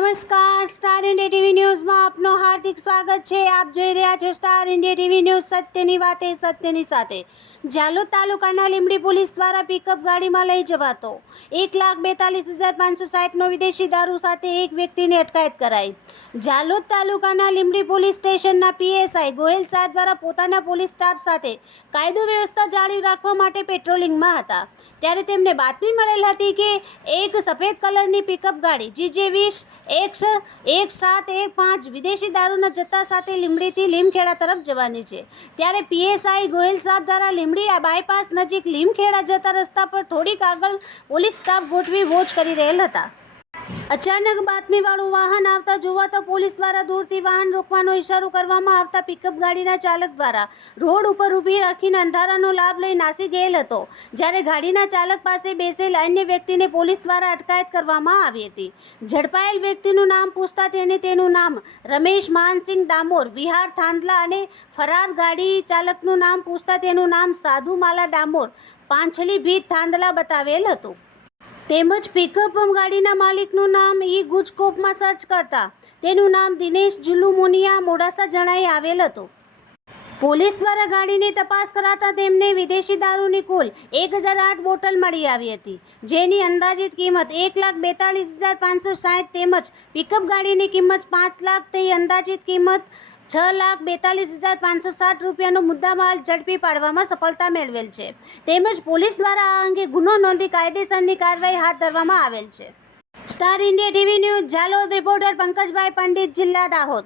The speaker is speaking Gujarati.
નમસ્કાર, સ્ટાર ઇન્ડિયા ટીવી ન્યૂઝમાં આપનું હાર્દિક સ્વાગત છે। આપ જોઈ રહ્યા છો સ્ટાર ઇન્ડિયા ટીવી ન્યૂઝ, સત્યની વાતે સત્યની સાથે। ઝાલોદ તાલુકાના લીંબડી પોલીસ દ્વારા પિકઅપ ગાડીમાં લઈ જવાતો 1,42,560નો વિદેશી દારૂ સાથે એક વ્યક્તિની અટકાયત કરાઈ। ઝાલોદ તાલુકાના લીંબડી પોલીસ સ્ટેશનના પીએસઆઈ ગોહિલ શાહ દ્વારા પોતાના પોલીસ સ્ટાફ સાથે કાયદો વ્યવસ્થા જાળવી રાખવા માટે પેટ્રોલિંગમાં હતા, ત્યારે તેમને બાતમી મળેલ હતી કે એક સફેદ કલરની પિકઅપ ગાડી GJ20X1715 વિદેશી દારૂના જથ્થા સાથે લીંબડીથી લીમખેડા તરફ જવાની છે, ત્યારે પીએસઆઈ ગોહિલ સાહેબ દ્વારા લીંબડી બાયપાસ નજીક લીમખેડા જતા રસ્તા પર થોડીક આગળ પોલીસ સ્ટાફ ગોઠવી વોચ કરી રહેલ હતા। અચાનક બાતમીવાળું વાહન આવતા જોવાતા પોલીસ દ્વારા દૂરથી વાહન રોકવાનો ઇશારો કરવામાં આવતા પિકઅપ ગાડીના ચાલક દ્વારા રોડ ઉપર ઊભી રાખીને અંધારાનો લાભ લઈ નાસી ગયેલ હતો, જ્યારે ગાડીના ચાલક પાસે બેસેલ અન્ય વ્યક્તિને પોલીસ દ્વારા અટકાયત કરવામાં આવી હતી। ઝડપાયેલ વ્યક્તિનું નામ પૂછતા તેનું નામ રમેશ માનસિંહ ડામોર વિહાર થાંદલા અને ફરાર ગાડી ચાલકનું નામ પૂછતા તેનું નામ સાધુમાલા ડામોર પાંછલી ભીત થાંદલા બતાવેલ હતું, તેમજ પિકઅપ ગાડીના માલિકનું નામ ગુજકોપમાં સર્ચ કરતા તેનું નામ દિનેશ જુલુમોનિયા મોડાસા જણાઈ આવેલ હતું। પોલીસ દ્વારા ગાડીની તપાસ કરાતા તેમને વિદેશી દારૂની કુલ 1008 બોટલ મળી આવી હતી, જેની અંદાજિત કિંમત 1,42,560 તેમજ પિકઅપ ગાડીની કિંમત 5 લાખ થઈ અંદાજિત કિંમત 6,42,560 રૂપિયાનો મુદ્દામાલ ઝડપી પાડવામાં સફળતા મેળવેલ છે, તેમજ પોલીસ દ્વારા આ અંગે ગુનો નોંધી કાયદેસરની કાર્યવાહી હાથ ધરવામાં આવેલ છે। Star India TV news Jhalod reporter Pankajbhai Pandit, જિલ્લા દાહોદ।